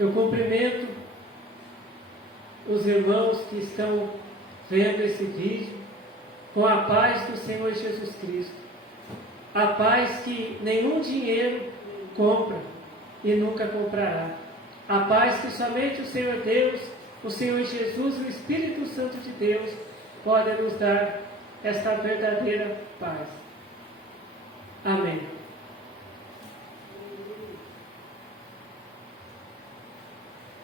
Eu cumprimento os irmãos que estão vendo esse vídeo com a paz do Senhor Jesus Cristo. A paz que nenhum dinheiro compra e nunca comprará. A paz que somente o Senhor Deus, o Senhor Jesus e o Espírito Santo de Deus podem nos dar esta verdadeira paz. Amém.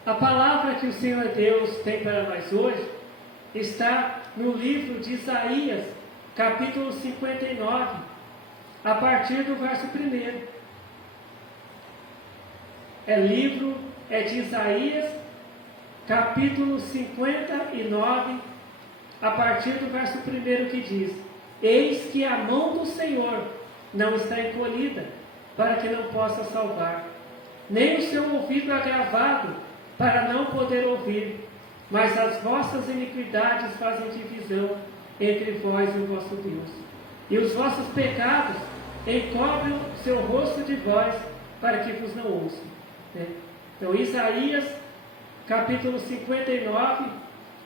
A palavra que o Senhor Deus tem para nós hoje está no livro de Isaías, capítulo 59, a partir do verso 1. É de Isaías, capítulo 59, a partir do verso 1, que diz: Eis que a mão do Senhor não está encolhida, para que não possa salvar, nem o seu ouvido agravado, para não poder ouvir, mas as vossas iniquidades fazem divisão entre vós e o vosso Deus, e os vossos pecados encobrem o seu rosto de vós, para que vos não ouçam. Então, Isaías, capítulo 59,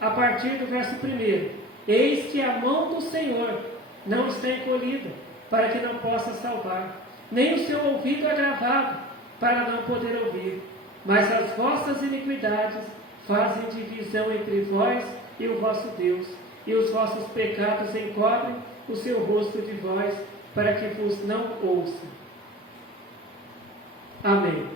a partir do verso 1. Eis que a mão do Senhor não está encolhida, para que não possa salvar, nem o seu ouvido agravado, para não poder ouvir, mas as vossas iniquidades fazem divisão entre vós e o vosso Deus, e os vossos pecados encobrem o seu rosto de vós, para que vos não ouçam. Amém.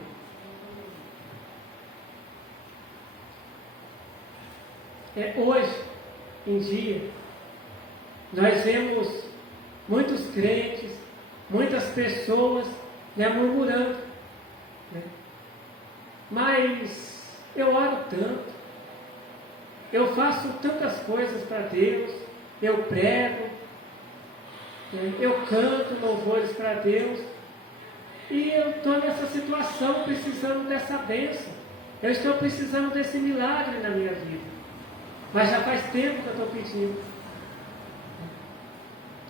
Hoje em dia, nós vemos muitos crentes, muitas pessoas murmurando, Mas eu oro tanto, eu faço tantas coisas para Deus, eu prego, eu canto louvores para Deus, e eu estou nessa situação precisando dessa bênção, eu estou precisando desse milagre na minha vida, mas já faz tempo que eu estou pedindo.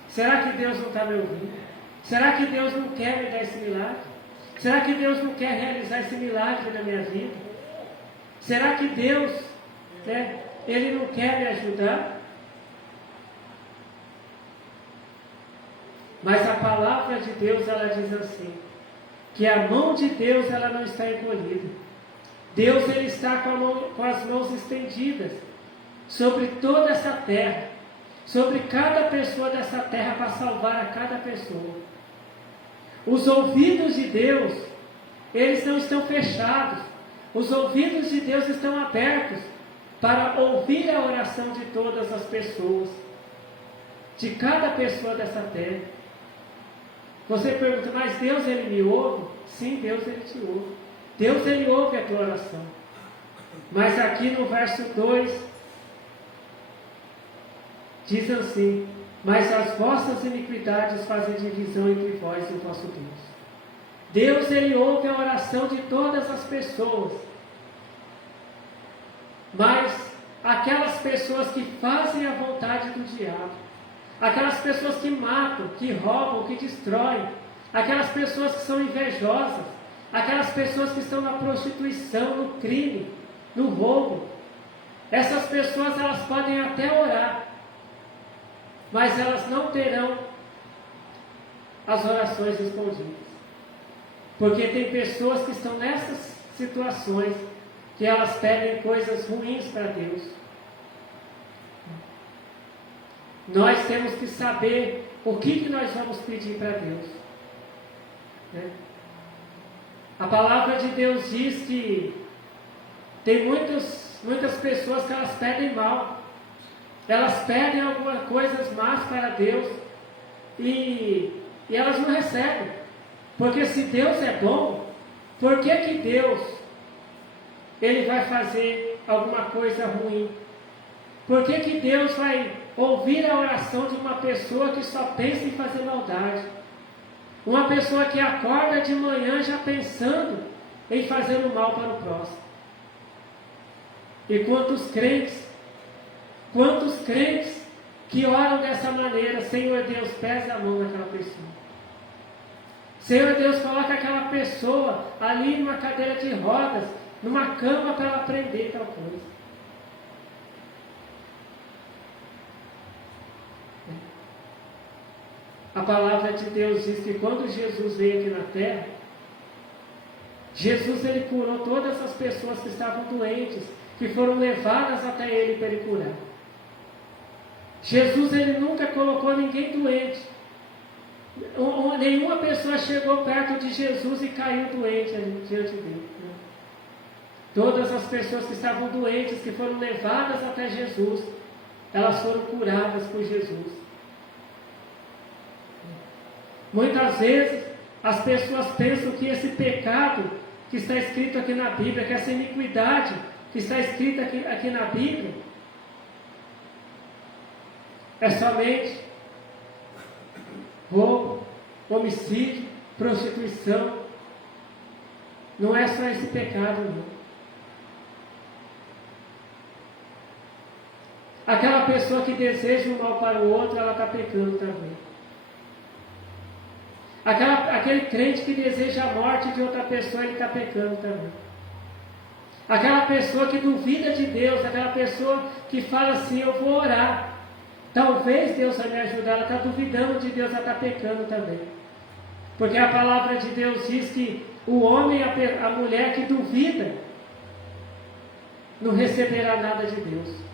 Será que Deus não está me ouvindo? Será que Deus não quer me dar esse milagre? Será que Deus não quer realizar esse milagre na minha vida? Será que Deus, Ele não quer me ajudar? Mas a palavra de Deus, ela diz assim, que a mão de Deus, ela não está encolhida. Deus, Ele está com as mãos estendidas sobre toda essa terra, sobre cada pessoa dessa terra, para salvar a cada pessoa. Os ouvidos de Deus, eles não estão fechados. Os ouvidos de Deus estão abertos para ouvir a oração de todas as pessoas, de cada pessoa dessa terra. Você pergunta, mas Deus, Ele me ouve? Sim, Deus, Ele te ouve. Deus, Ele ouve a tua oração. Mas aqui no verso 2, diz assim: mas as vossas iniquidades fazem divisão entre vós e o vosso Deus. Deus, Ele ouve a oração de todas as pessoas. Mas aquelas pessoas que fazem a vontade do diabo, aquelas pessoas que matam, que roubam, que destroem, aquelas pessoas que são invejosas, aquelas pessoas que estão na prostituição, no crime, no roubo, essas pessoas, elas podem até orar, mas elas não terão as orações respondidas. Porque tem pessoas que estão nessas situações, que elas pedem coisas ruins para Deus. Nós temos que saber o que nós vamos pedir para Deus. A palavra de Deus diz que tem muitas pessoas que elas pedem mal. Elas pedem algumas coisas más para Deus e elas não recebem. Porque se Deus é bom, por que Deus Ele vai fazer alguma coisa ruim? Por que Deus vai ouvir a oração de uma pessoa que só pensa em fazer maldade? Uma pessoa que acorda de manhã já pensando em fazer o mal para o próximo. E quantos crentes que oram dessa maneira: Senhor Deus, pesa a mão daquela pessoa. Senhor Deus, coloca aquela pessoa pessoa ali numa cadeira de rodas, numa cama para ela aprender tal coisa. A palavra de Deus diz que quando Jesus veio aqui na terra, Jesus ele curou todas as pessoas que estavam doentes, que foram levadas até ele para ele curar. Jesus ele nunca colocou ninguém doente. Nenhuma pessoa chegou perto de Jesus e caiu doente ali diante dele. Todas as pessoas que estavam doentes, que foram levadas até Jesus, elas foram curadas por Jesus. Muitas vezes as pessoas pensam que esse pecado que está escrito aqui na Bíblia, que essa iniquidade que está escrita aqui na Bíblia, é somente roubo, homicídio, prostituição. Não é só esse pecado, não. Aquela pessoa que deseja o mal para o outro, ela está pecando também. Aquele crente que deseja a morte de outra pessoa, ele está pecando também. Aquela pessoa que duvida de Deus, aquela pessoa que fala assim, eu vou orar, talvez Deus vai me ajudar, ela está duvidando de Deus, ela está pecando também. Porque a palavra de Deus diz que o homem e a mulher que duvida, não receberá nada de Deus.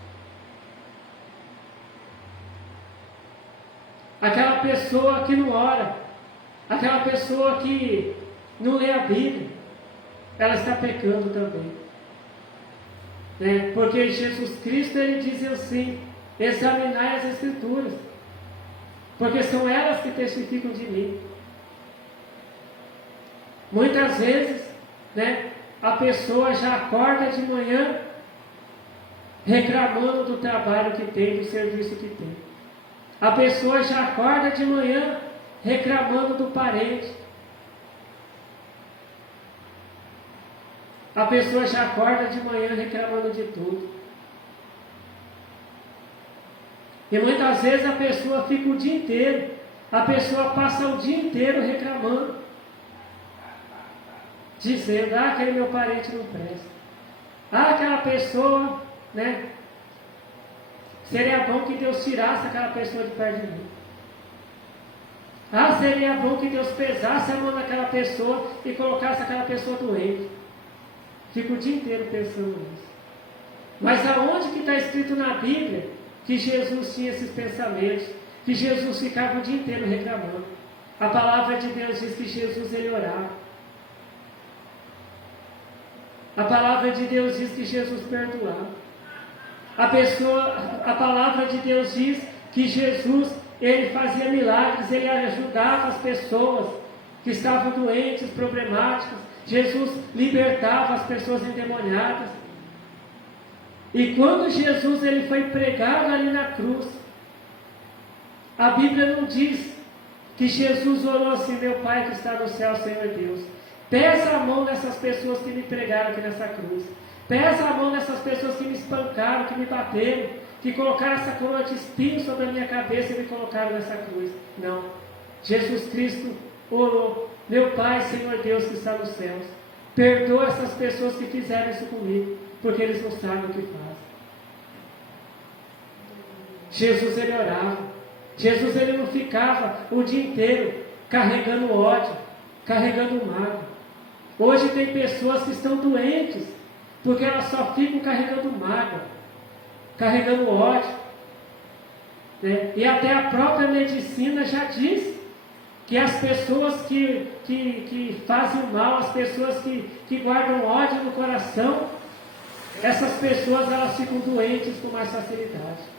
Aquela pessoa que não ora, aquela pessoa que não lê a Bíblia, ela está pecando também. Porque Jesus Cristo, ele diz assim, examinai as Escrituras, porque são elas que testificam de mim. Muitas vezes, a pessoa já acorda de manhã reclamando do trabalho que tem, do serviço que tem. A pessoa já acorda de manhã reclamando do parente. A pessoa já acorda de manhã reclamando de tudo. E muitas vezes a pessoa fica o dia inteiro, a pessoa passa o dia inteiro reclamando, dizendo, aquele meu parente não presta. Aquela pessoa, seria bom que Deus tirasse aquela pessoa de perto de mim. Seria bom que Deus pesasse a mão daquela pessoa e colocasse aquela pessoa doente. Fico o dia inteiro pensando nisso. Mas aonde que está escrito na Bíblia que Jesus tinha esses pensamentos? Que Jesus ficava o dia inteiro reclamando? A palavra de Deus diz que Jesus ele orava. A palavra de Deus diz que Jesus perdoava. A palavra de Deus diz que Jesus ele fazia milagres, ele ajudava as pessoas que estavam doentes, problemáticas. Jesus libertava as pessoas endemoniadas. E quando Jesus ele foi pregado ali na cruz, a Bíblia não diz que Jesus orou assim, meu Pai que está no céu, Senhor Deus, pesa a mão dessas pessoas que me pregaram aqui nessa cruz. Pesa a mão dessas pessoas que me espancaram, que me bateram, que colocaram essa coroa de espinhos sobre a minha cabeça e me colocaram nessa cruz. Não. Jesus Cristo orou, meu Pai, Senhor Deus que está nos céus, perdoa essas pessoas que fizeram isso comigo, porque eles não sabem o que fazem. Jesus ele orava. Jesus ele não ficava o dia inteiro carregando ódio, carregando mágoa. Hoje tem pessoas que estão doentes, porque elas só ficam carregando mágoa, carregando ódio. E até a própria medicina já diz que as pessoas que fazem o mal, as pessoas que guardam ódio no coração, essas pessoas elas ficam doentes com mais facilidade.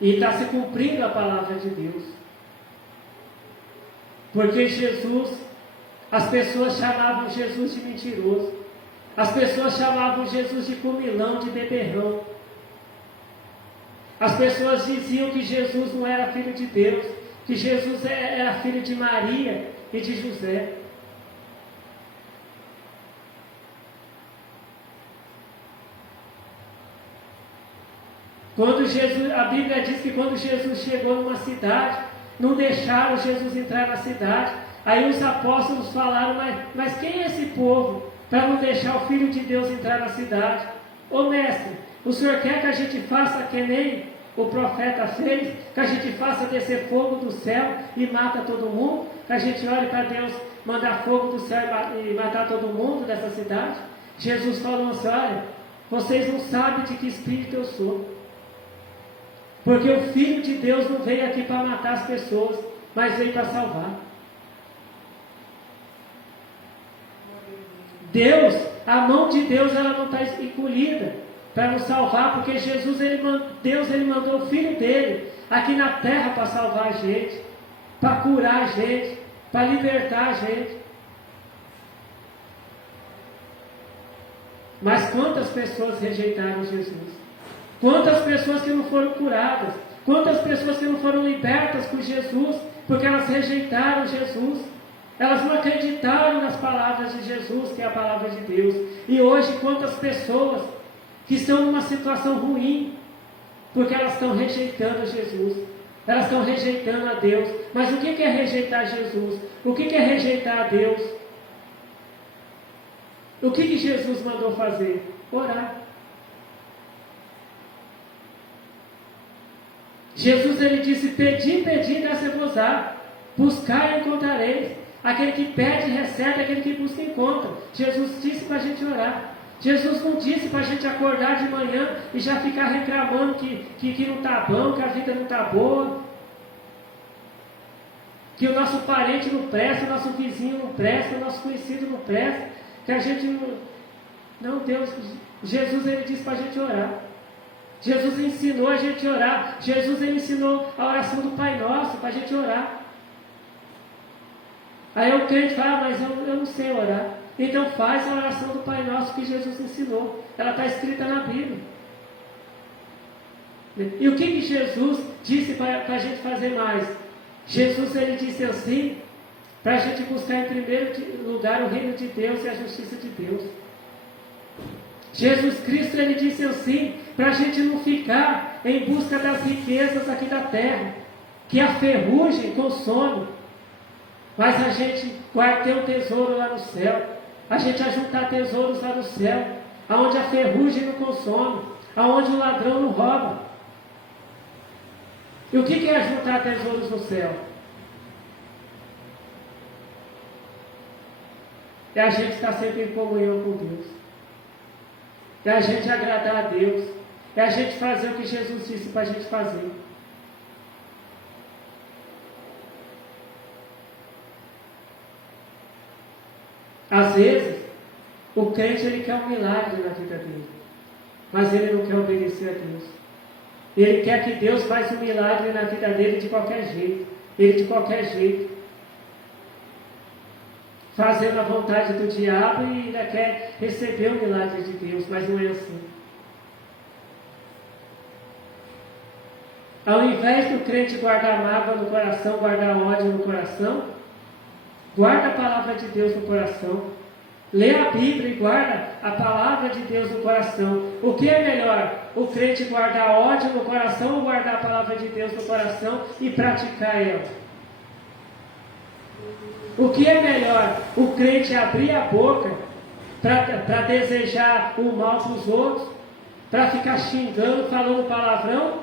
E está se cumprindo a palavra de Deus. Porque Jesus, as pessoas chamavam Jesus de mentiroso. As pessoas chamavam Jesus de comilão, de beberrão. As pessoas diziam que Jesus não era filho de Deus, que Jesus era filho de Maria e de José. A Bíblia diz que quando Jesus chegou numa cidade, não deixaram Jesus entrar na cidade. Aí os apóstolos falaram, mas quem é esse povo para não deixar o Filho de Deus entrar na cidade? Ô mestre, o senhor quer que a gente faça que nem o profeta fez? Que a gente faça descer fogo do céu e mata todo mundo? Que a gente olhe para Deus mandar fogo do céu e matar todo mundo dessa cidade? Jesus falou assim, olha, vocês não sabem de que espírito eu sou. Porque o Filho de Deus não veio aqui para matar as pessoas, mas veio para salvar. Deus, a mão de Deus, ela não está encolhida para nos salvar, porque Deus ele mandou o Filho dele aqui na terra para salvar a gente, para curar a gente, para libertar a gente. Mas quantas pessoas rejeitaram Jesus? Quantas pessoas que não foram curadas? Quantas pessoas que não foram libertas por Jesus? Porque elas rejeitaram Jesus. Elas não acreditaram nas palavras de Jesus, que é a palavra de Deus. E hoje, quantas pessoas que estão numa situação ruim, porque elas estão rejeitando Jesus. Elas estão rejeitando a Deus. Mas o que é rejeitar Jesus? O que é rejeitar a Deus? O que Jesus mandou fazer? Orar. Jesus ele disse, pedi, dá-se-vos-á, buscar e encontrareis. Aquele que pede, recebe, aquele que busca, encontra. Jesus disse para a gente orar. Jesus não disse para a gente acordar de manhã e já ficar reclamando que não está bom, que a vida não está boa, que o nosso parente não presta, o nosso vizinho não presta, o nosso conhecido não presta, que a gente não... Não, Deus, Jesus ele disse para a gente orar. Jesus ensinou a gente a orar. Jesus ele ensinou a oração do Pai Nosso para a gente orar. Aí o crente fala, mas eu não sei orar. Então faz a oração do Pai Nosso que Jesus ensinou. Ela está escrita na Bíblia. E o que Jesus disse para a gente fazer mais? Jesus ele disse assim, para a gente buscar em primeiro lugar o reino de Deus e a justiça de Deus. Jesus Cristo ele disse assim, para a gente não ficar em busca das riquezas aqui da terra, que a ferrugem consome, mas a gente vai ter um tesouro lá no céu, a gente ajuntar tesouros lá no céu, aonde a ferrugem não consome, aonde o ladrão não rouba. E o que é ajuntar tesouros no céu? É a gente estar sempre em comunhão com Deus. É a gente agradar a Deus. É a gente fazer o que Jesus disse para a gente fazer. Às vezes, o crente ele quer um milagre na vida dele, mas ele não quer obedecer a Deus. Ele quer que Deus faça um milagre na vida dele de qualquer jeito. Ele de qualquer jeito. Fazendo a vontade do diabo e ainda quer receber o milagre de Deus, mas não é assim. Ao invés do crente guardar mágoa no coração, guardar ódio no coração, guarda a palavra de Deus no coração. Lê a Bíblia e guarda a palavra de Deus no coração. O que é melhor? O crente guardar ódio no coração ou guardar a palavra de Deus no coração e praticar ela? O que é melhor? O crente abrir a boca para desejar o mal para os outros, para ficar xingando, falando palavrão?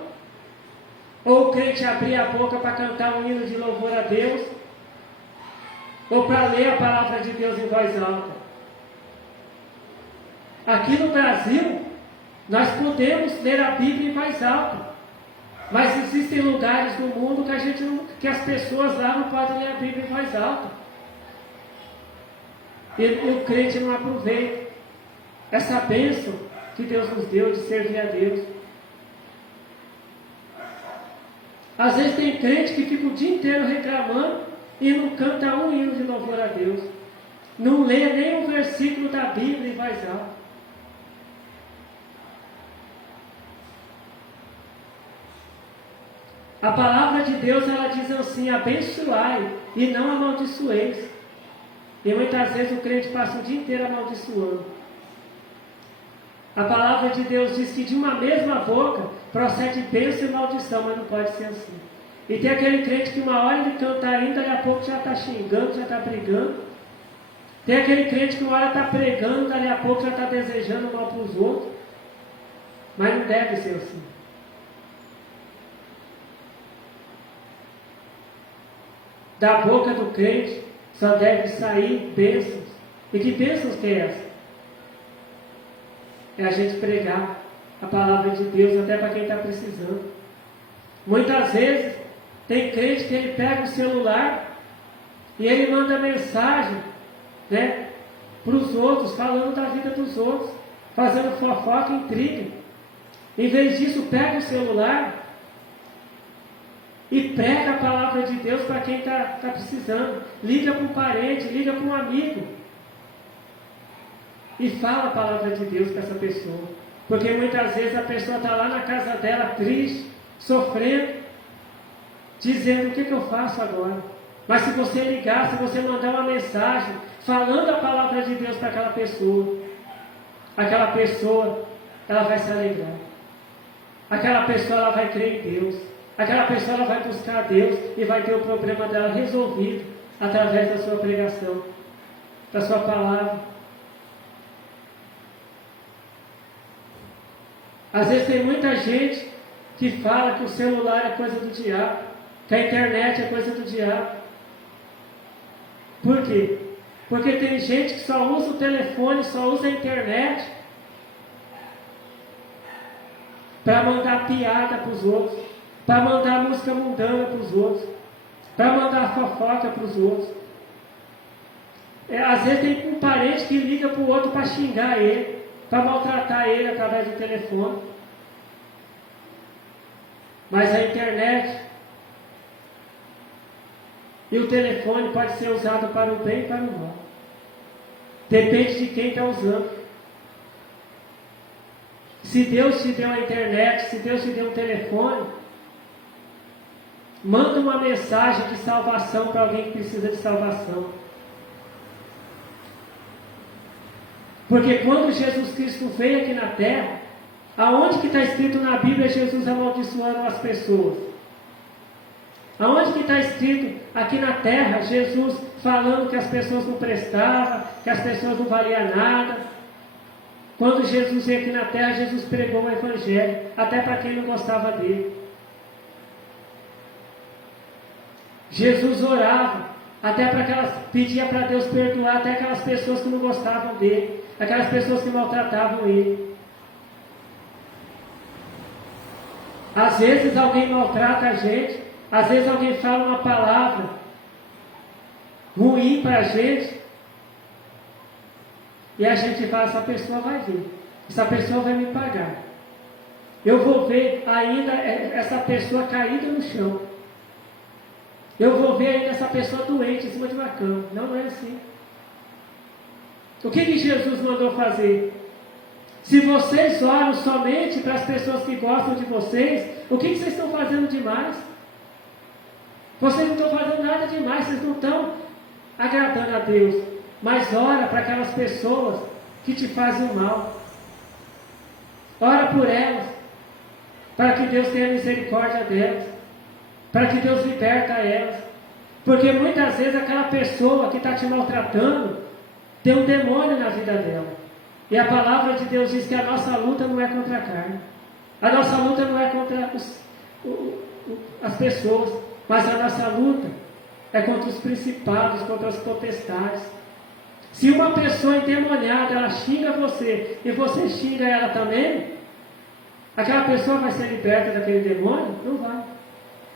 Ou o crente abrir a boca para cantar um hino de louvor a Deus? Ou para ler a palavra de Deus em voz alta? Aqui no Brasil, nós podemos ler a Bíblia em voz alta, mas existem lugares do mundo que as pessoas lá não podem ler a Bíblia em voz alta. E o crente não aproveita essa bênção que Deus nos deu de servir a Deus. Às vezes tem crente que fica o dia inteiro reclamando e não canta um hino de louvor a Deus. Não lê nem um versículo da Bíblia em voz alta. A palavra de Deus ela diz assim, abençoai e não amaldiçoeis. E muitas vezes o crente passa o dia inteiro amaldiçoando. A palavra de Deus diz que de uma mesma boca procede bênção e maldição, mas não pode ser assim. E tem aquele crente que uma hora ele canta ainda, daqui a pouco já está xingando, já está brigando. Tem aquele crente que uma hora está pregando, daqui a pouco já está desejando mal para os outros. Mas não deve ser assim. Da boca do crente só deve sair bênçãos. E que bênçãos que é essa? É a gente pregar a palavra de Deus até para quem está precisando. Muitas vezes tem crente que ele pega o celular e ele manda mensagem, né, para os outros, falando da vida dos outros, fazendo fofoca e intriga. Em vez disso, pega o celular e prega a palavra de Deus para quem está precisando. Liga para um parente, liga para um amigo. E fala a palavra de Deus para essa pessoa. Porque muitas vezes a pessoa está lá na casa dela, triste, sofrendo, dizendo: o que eu faço agora? Mas se você ligar, se você mandar uma mensagem, falando a palavra de Deus para aquela pessoa ela vai se alegrar. Aquela pessoa ela vai crer em Deus. Aquela pessoa ela vai buscar a Deus e vai ter o problema dela resolvido através da sua pregação, da sua palavra. Às vezes tem muita gente que fala que o celular é coisa do diabo, que a internet é coisa do diabo. Por quê? Porque tem gente que só usa o telefone, só usa a internet para mandar piada para os outros, para mandar música mundana para os outros, para mandar fofoca para os outros. Às vezes tem um parente que liga para o outro para xingar ele, para maltratar ele através do telefone. Mas a internet e o telefone pode ser usado para o bem e para o mal. Depende de quem está usando. Se Deus te deu a internet, se Deus te deu um telefone, manda uma mensagem de salvação para alguém que precisa de salvação. Porque quando Jesus Cristo veio aqui na terra, aonde que está escrito na Bíblia Jesus amaldiçoando as pessoas? Aonde que está escrito aqui na terra Jesus falando que as pessoas não prestavam, que as pessoas não valiam nada? Quando Jesus veio aqui na terra, Jesus pregou o Evangelho, até para quem não gostava dele. Jesus orava, até para aquelas, pedia para Deus perdoar até aquelas pessoas que não gostavam dele, aquelas pessoas que maltratavam ele. Às vezes alguém maltrata a gente, às vezes alguém fala uma palavra ruim para a gente, e a gente fala: essa pessoa vai ver, essa pessoa vai me pagar. Eu vou ver ainda essa pessoa caída no chão. Eu vou ver ainda essa pessoa doente em cima de uma cama. Não, não é assim. O que Jesus mandou fazer? Se vocês oram somente para as pessoas que gostam de vocês, o que vocês estão fazendo demais? Vocês não estão fazendo nada demais, vocês não estão agradando a Deus. Mas ora para aquelas pessoas que te fazem o mal. Ora por elas, para que Deus tenha misericórdia delas, para que Deus liberta elas. Porque muitas vezes aquela pessoa que está te maltratando tem um demônio na vida dela. E a palavra de Deus diz que a nossa luta não é contra a carne. A nossa luta não é contra as pessoas, mas a nossa luta é contra os principados, contra as potestades. Se uma pessoa endemoniada, ela xinga você, e você xinga ela também, aquela pessoa vai ser liberta daquele demônio? Não vai.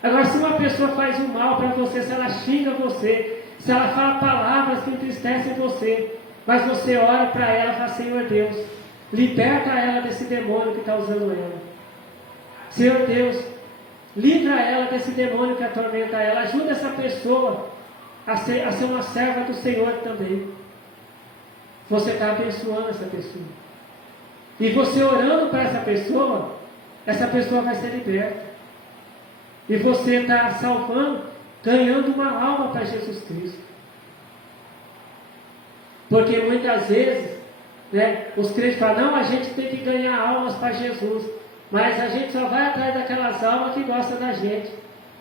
Agora, se uma pessoa faz o mal para você, se ela xinga você, se ela fala palavras que entristecem você, mas você ora para ela e fala: Senhor Deus, liberta ela desse demônio que está usando ela. Senhor Deus, livra ela desse demônio que atormenta ela. Ajuda essa pessoa a ser uma serva do Senhor também. Você está abençoando essa pessoa. E você orando para essa pessoa vai ser liberta. E você está salvando, ganhando uma alma para Jesus Cristo. Porque muitas vezes, né, os crentes falam: não, a gente tem que ganhar almas para Jesus. Mas a gente só vai atrás daquelas almas que gostam da gente.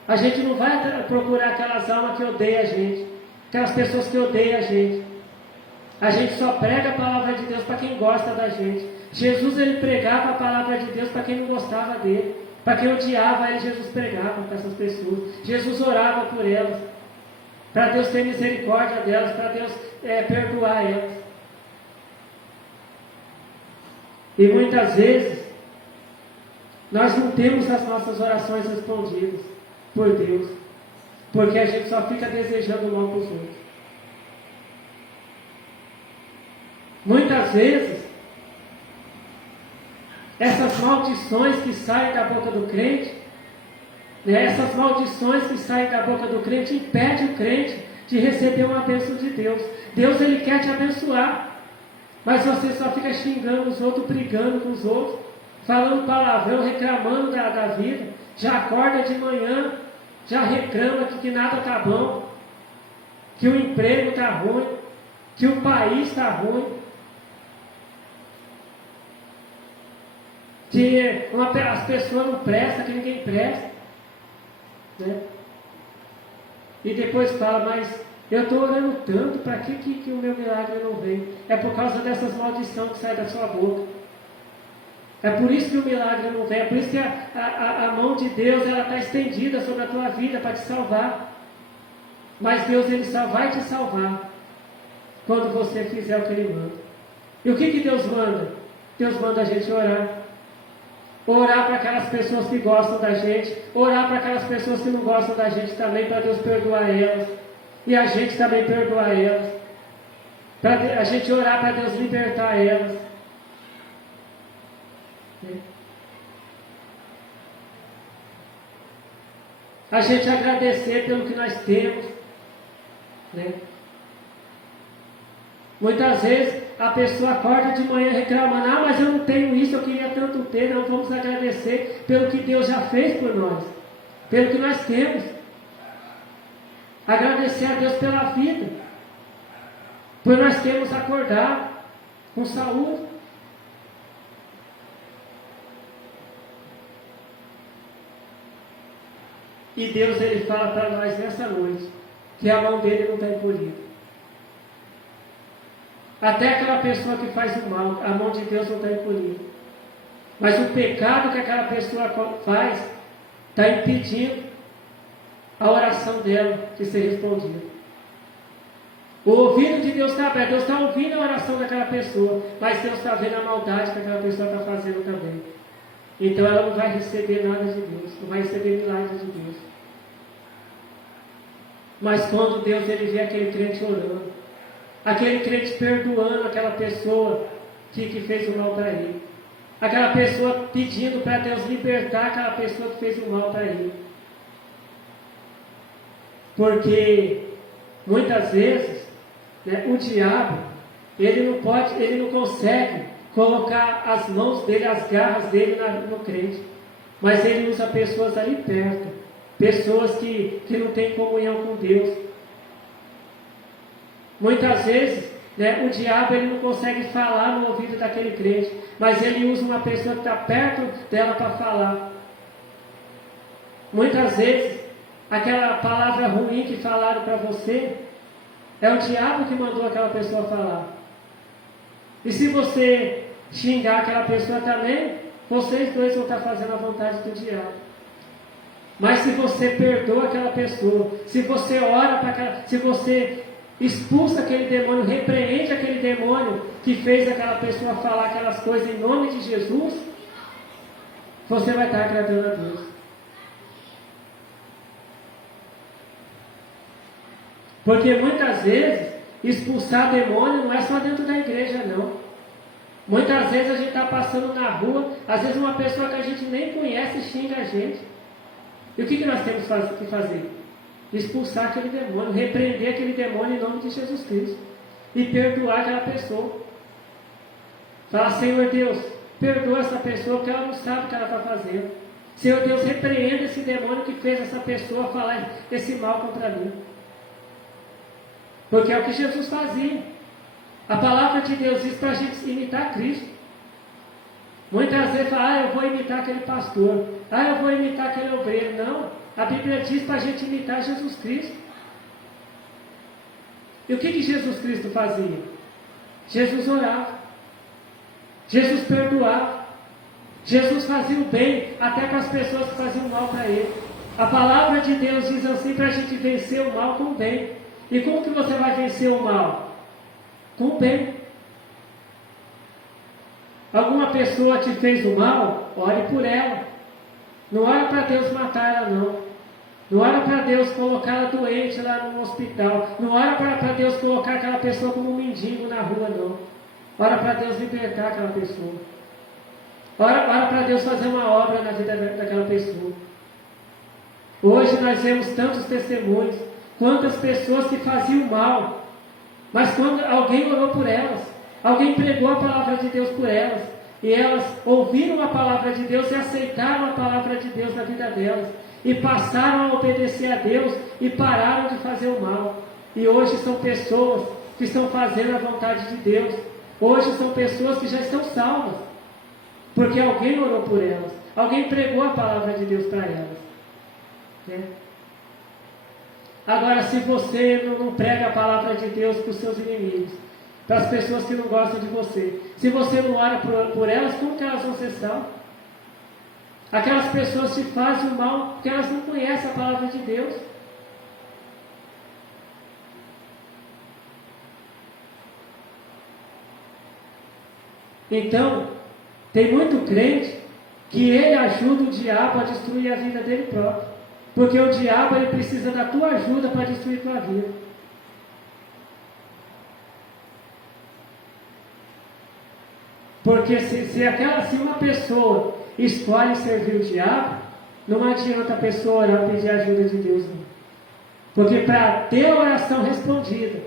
A gente não vai procurar aquelas almas que odeiam a gente, aquelas pessoas que odeiam a gente. A gente só prega a palavra de Deus para quem gosta da gente. Jesus, ele pregava a palavra de Deus para quem não gostava dele. Para quem odiava ele, Jesus pregava para essas pessoas. Jesus orava por elas. Para Deus ter misericórdia delas, para Deus perdoar elas. E muitas vezes, nós não temos as nossas orações respondidas por Deus. Porque a gente só fica desejando mal para os outros. Muitas vezes, essas maldições que saem da boca do crente, essas maldições que saem da boca do crente, impedem o crente de receber uma bênção de Deus. Deus, ele quer te abençoar, mas você só fica xingando os outros, brigando com os outros, falando palavrão, reclamando da vida, já acorda de manhã, já reclama que nada está bom, que o emprego está ruim, que o país está ruim, que as pessoas não prestam, que ninguém presta, né? E depois fala, mas eu estou orando tanto, para que o meu milagre não vem? É por causa dessas maldições que saem da sua boca. É por isso que o milagre não vem, é por isso que a mão de Deus está estendida sobre a tua vida para te salvar. Mas Deus, ele só vai te salvar quando você fizer o que ele manda. E o que Deus manda? Deus manda a gente orar. Orar para aquelas pessoas que gostam da gente, orar para aquelas pessoas que não gostam da gente também, para Deus perdoar elas, e a gente também perdoar elas, para a gente orar para Deus libertar elas. A gente agradecer pelo que nós temos, né? Muitas vezes a pessoa acorda de manhã reclamando, mas eu não tenho isso, eu queria tanto ter. Não, vamos agradecer pelo que Deus já fez por nós, pelo que nós temos. Agradecer a Deus pela vida, por nós termos acordado com saúde. E Deus, ele fala para nós nessa noite, que a mão dele não está encolhida. Até aquela pessoa que faz o mal, a mão de Deus não está encolhida. Mas o pecado que aquela pessoa faz está impedindo a oração dela de ser respondida. O ouvido de Deus está aberto, Deus está ouvindo a oração daquela pessoa, mas Deus está vendo a maldade que aquela pessoa está fazendo também. Então ela não vai receber nada de Deus, não vai receber milagres de Deus. Mas quando Deus, ele vê aquele crente orando, aquele crente perdoando aquela pessoa que fez o mal para ele, aquela pessoa pedindo para Deus libertar aquela pessoa que fez o mal para ele. Porque muitas vezes, né, o diabo, ele não consegue colocar as mãos dele, as garras dele no crente, mas ele usa pessoas ali perto, pessoas que não têm comunhão com Deus. Muitas vezes, né, o diabo, ele não consegue falar no ouvido daquele crente, mas ele usa uma pessoa que está perto dela para falar. Muitas vezes, aquela palavra ruim que falaram para você, é o diabo que mandou aquela pessoa falar. E se você xingar aquela pessoa também, vocês dois vão estar fazendo a vontade do diabo. Mas se você perdoa aquela pessoa, se você ora para aquela, se você expulsa aquele demônio, repreende aquele demônio que fez aquela pessoa falar aquelas coisas em nome de Jesus, você vai estar agradando a Deus. Porque muitas vezes expulsar demônio não é só dentro da igreja, não. Muitas vezes a gente está passando na rua, às vezes uma pessoa que a gente nem conhece xinga a gente. E o que nós temos que fazer? Expulsar aquele demônio, repreender aquele demônio em nome de Jesus Cristo. E perdoar aquela pessoa. Fala, Senhor Deus, perdoa essa pessoa porque ela não sabe o que ela está fazendo. Senhor Deus, repreenda esse demônio que fez essa pessoa falar esse mal contra mim. Porque é o que Jesus fazia. A palavra de Deus diz para a gente imitar Cristo. Muitas vezes fala, eu vou imitar aquele pastor, eu vou imitar aquele obreiro. Não, a Bíblia diz para a gente imitar Jesus Cristo. E o que Jesus Cristo fazia? Jesus orava, Jesus perdoava, Jesus fazia o bem até para as pessoas que faziam mal para ele. A palavra de Deus diz assim para a gente vencer o mal com o bem. E como que você vai vencer o mal? Com o bem. Alguma pessoa te fez o mal? Ore por ela. Não ora para Deus matar ela, não. Não ora para Deus colocar ela doente lá no hospital. Não ora para Deus colocar aquela pessoa como um mendigo na rua, não. Ora para Deus libertar aquela pessoa. Ora para Deus fazer uma obra na vida daquela pessoa. Hoje nós vemos tantos testemunhos, quantas pessoas que faziam mal, mas quando alguém orou por elas, alguém pregou a palavra de Deus por elas, e elas ouviram a palavra de Deus e aceitaram a palavra de Deus na vida delas, e passaram a obedecer a Deus e pararam de fazer o mal. E hoje são pessoas que estão fazendo a vontade de Deus. Hoje são pessoas que já estão salvas, porque alguém orou por elas, alguém pregou a palavra de Deus para elas. Agora, se você não prega a palavra de Deus para os seus inimigos, para as pessoas que não gostam de você, se você não ora por elas, como que elas vão ser salvas? Aquelas pessoas te fazem o mal porque elas não conhecem a palavra de Deus. Então, tem muito crente que ele ajuda o diabo a destruir a vida dele próprio. Porque o diabo ele precisa da tua ajuda para destruir a tua vida. Porque se uma pessoa escolhe servir o diabo, não adianta a pessoa orar e pedir ajuda de Deus. Não. Porque para ter a oração respondida,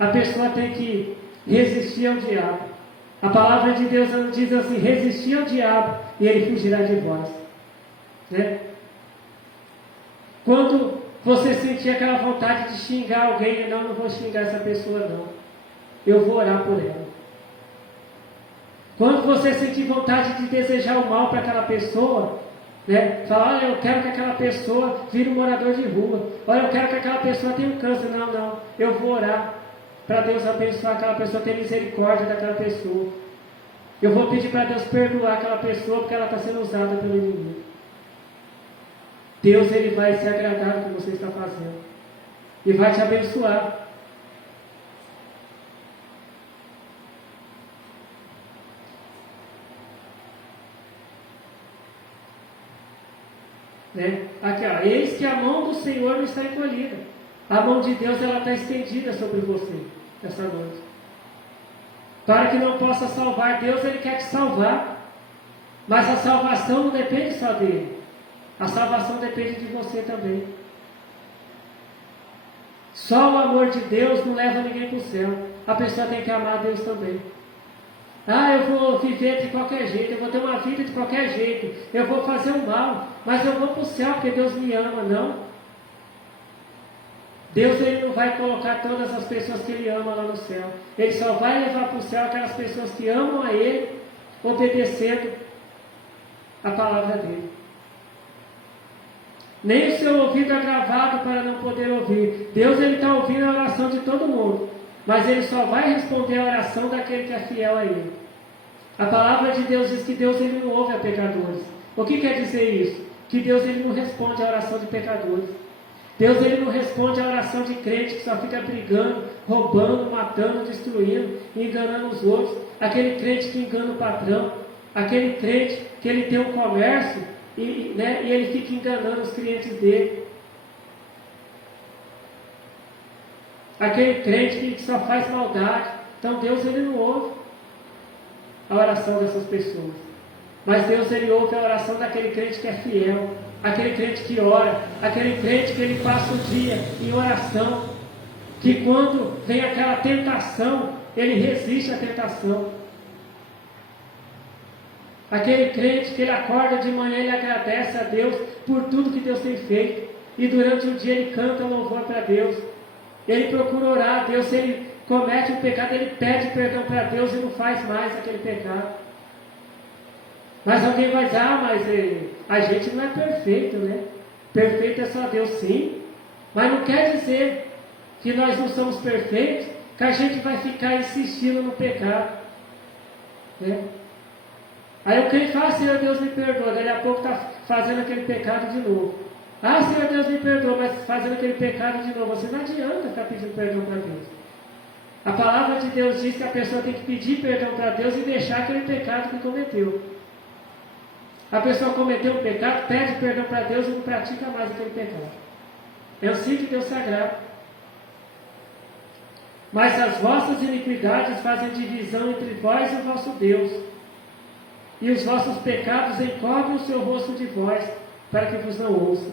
a pessoa tem que resistir ao diabo. A palavra de Deus diz assim, resistir ao diabo e ele fugirá de vós. Né? Quando você sentir aquela vontade de xingar alguém, não vou xingar essa pessoa não. Eu vou orar por ela. Quando você sentir vontade de desejar o mal para aquela pessoa, né? Falar, olha, eu quero que aquela pessoa vire um morador de rua. Olha, eu quero que aquela pessoa tenha um câncer. Não. Eu vou orar para Deus abençoar aquela pessoa, ter misericórdia daquela pessoa. Eu vou pedir para Deus perdoar aquela pessoa porque ela está sendo usada pelo inimigo. Deus ele vai se agradar do que você está fazendo e vai te abençoar. Né? Aqui, ó, eis que a mão do Senhor não está encolhida. A mão de Deus ela está estendida sobre você essa noite. Para que não possa salvar, Deus ele quer te salvar. Mas a salvação não depende só dele. A salvação depende de você também. Só o amor de Deus não leva ninguém para o céu. A pessoa tem que amar a Deus também. Eu vou viver de qualquer jeito, eu vou ter uma vida de qualquer jeito, eu vou fazer o mal, mas eu vou para o céu porque Deus me ama. Não. Deus ele não vai colocar todas as pessoas que Ele ama lá no céu. Ele só vai levar para o céu aquelas pessoas que amam a Ele, obedecendo a palavra dEle. Nem o seu ouvido é gravado para não poder ouvir. Deus ele está ouvindo a oração de todo mundo, mas Ele só vai responder a oração daquele que é fiel a Ele. A palavra de Deus diz que Deus ele não ouve a pecadores. O que quer dizer isso? Que Deus ele não responde a oração de pecadores. Deus ele não responde a oração de crente que só fica brigando, roubando, matando, destruindo, enganando os outros. Aquele crente que engana o patrão. Aquele crente que ele tem um comércio e ele fica enganando os clientes dele. Aquele crente que só faz maldade. Então Deus ele não ouve a oração dessas pessoas. Mas Deus ele ouve a oração daquele crente que é fiel. Aquele crente que ora. Aquele crente que ele passa o dia em oração. Que quando vem aquela tentação, ele resiste à tentação. Aquele crente que ele acorda de manhã, ele agradece a Deus por tudo que Deus tem feito. E durante o dia ele canta louvor para Deus. Ele procura orar a Deus. Se ele comete um pecado, ele pede perdão para Deus e não faz mais aquele pecado. Mas alguém vai dizer, mas a gente não é perfeito, né? Perfeito é só Deus, sim. Mas não quer dizer que nós não somos perfeitos, que a gente vai ficar insistindo no pecado. Né? Aí o crente fala, Senhor Deus me perdoa, daqui a pouco está fazendo aquele pecado de novo. Ah, Senhor Deus me perdoa, mas fazendo aquele pecado de novo. Você não adianta ficar pedindo perdão para Deus. A palavra de Deus diz que a pessoa tem que pedir perdão para Deus e deixar aquele pecado que cometeu. A pessoa cometeu um pecado, pede perdão para Deus e não pratica mais aquele pecado. É assim que Deus se agrada. Mas as vossas iniquidades fazem divisão entre vós e o vosso Deus. E os vossos pecados encobrem o seu rosto de vós, para que vos não ouça.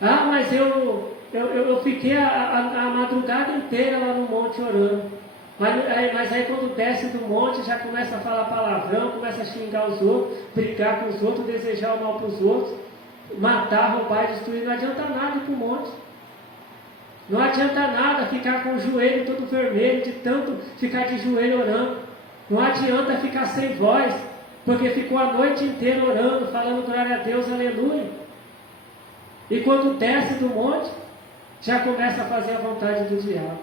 Ah, mas eu fiquei a madrugada inteira lá no monte orando. Mas aí quando desce do monte já começa a falar palavrão, começa a xingar os outros, brigar com os outros, desejar o mal para os outros, matar, roubar e destruir. Não adianta nada ir para o monte. Não adianta nada ficar com o joelho todo vermelho, de tanto ficar de joelho orando. Não adianta ficar sem voz, porque ficou a noite inteira orando, falando glória a Deus, aleluia. E quando desce do monte, já começa a fazer a vontade do diabo.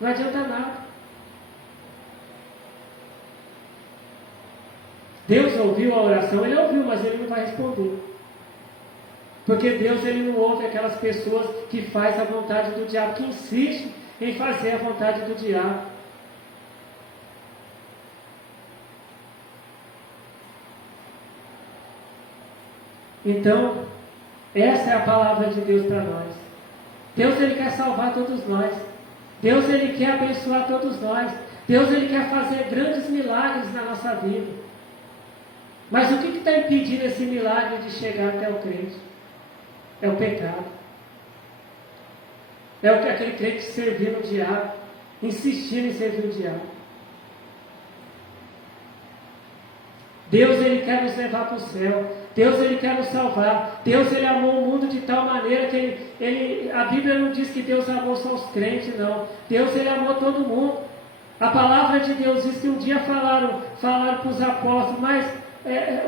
Não adianta nada. Deus ouviu a oração, Ele ouviu, mas Ele não vai responder. Porque Deus, Ele não ouve aquelas pessoas que fazem a vontade do diabo, que insistem em fazer a vontade do diabo. Então, essa é a palavra de Deus para nós. Deus, Ele quer salvar todos nós. Deus, Ele quer abençoar todos nós. Deus, Ele quer fazer grandes milagres na nossa vida. Mas o que está impedindo esse milagre de chegar até o crente? É o pecado. É aquele crente servindo o diabo, insistindo em servir o diabo. Deus, Ele quer nos levar para o céu. Deus, Ele quer nos salvar. Deus, Ele amou o mundo de tal maneira que a Bíblia não diz que Deus amou só os crentes, não. Deus, Ele amou todo mundo. A palavra de Deus diz que um dia falaram para os apóstolos, mas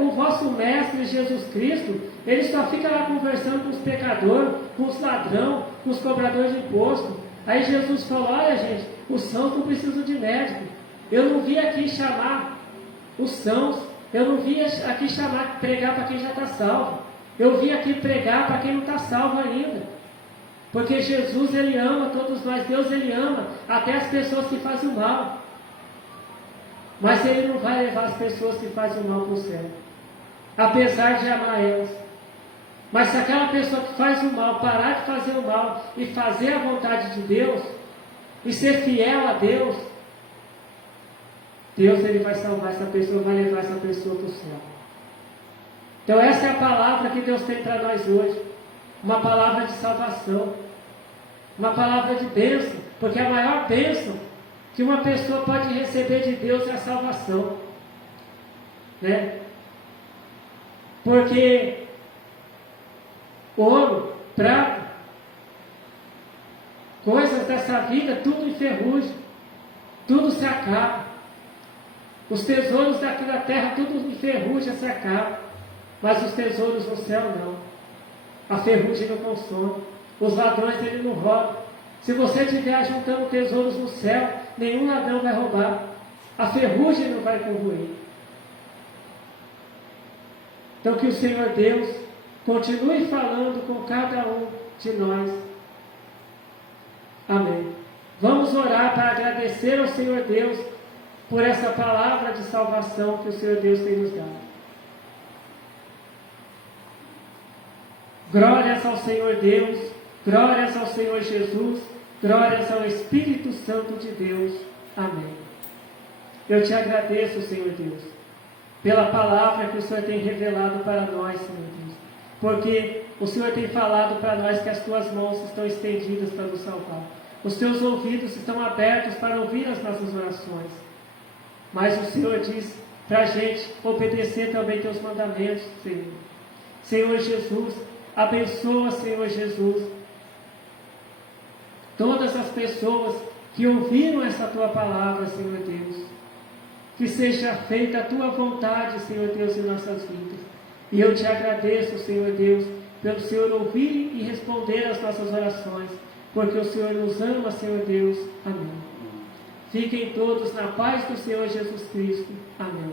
o vosso mestre Jesus Cristo, ele só fica lá conversando com os pecadores, com os ladrões, com os cobradores de imposto. Aí Jesus falou, olha gente, os sãos não precisam de médico. Eu não vim aqui chamar os sãos, eu não vim aqui pregar para quem já está salvo. Eu vim aqui pregar para quem não está salvo ainda. Porque Jesus, Ele ama todos nós, Deus, Ele ama até as pessoas que fazem o mal. Mas Ele não vai levar as pessoas que fazem o mal para o céu, apesar de amar elas. Mas se aquela pessoa que faz o mal parar de fazer o mal e fazer a vontade de Deus e ser fiel a Deus, Deus, Ele vai salvar essa pessoa, vai levar essa pessoa para o céu. Então essa é a palavra que Deus tem para nós hoje. Uma palavra de salvação, uma palavra de bênção, porque a maior bênção que uma pessoa pode receber de Deus é a salvação, né? Porque ouro, prata, coisas dessa vida, tudo enferruja, tudo se acaba. Os tesouros daqui da terra, tudo enferruja, se acaba. Mas os tesouros no céu não. A ferrugem não consome. Os ladrões, ele não roubam. Se você estiver juntando tesouros no céu, nenhum ladrão vai roubar. A ferrugem não vai corroer. Então que o Senhor Deus continue falando com cada um de nós. Amém. Vamos orar para agradecer ao Senhor Deus por essa palavra de salvação que o Senhor Deus tem nos dado. Glórias ao Senhor Deus, glórias ao Senhor Jesus, glórias ao Espírito Santo de Deus. Amém. Eu te agradeço, Senhor Deus, pela palavra que o Senhor tem revelado para nós, Senhor Deus, porque o Senhor tem falado para nós que as tuas mãos estão estendidas para nos salvar. Os teus ouvidos estão abertos para ouvir as nossas orações. Mas o Senhor diz para a gente obedecer também teus mandamentos, Senhor. Senhor Jesus, abençoa, Senhor Jesus, todas as pessoas que ouviram essa tua palavra, Senhor Deus. que seja feita a tua vontade, Senhor Deus, em nossas vidas. E eu te agradeço, Senhor Deus, pelo Senhor ouvir e responder às nossas orações, porque o Senhor nos ama, Senhor Deus. Amém. Fiquem todos na paz do Senhor Jesus Cristo. Amém.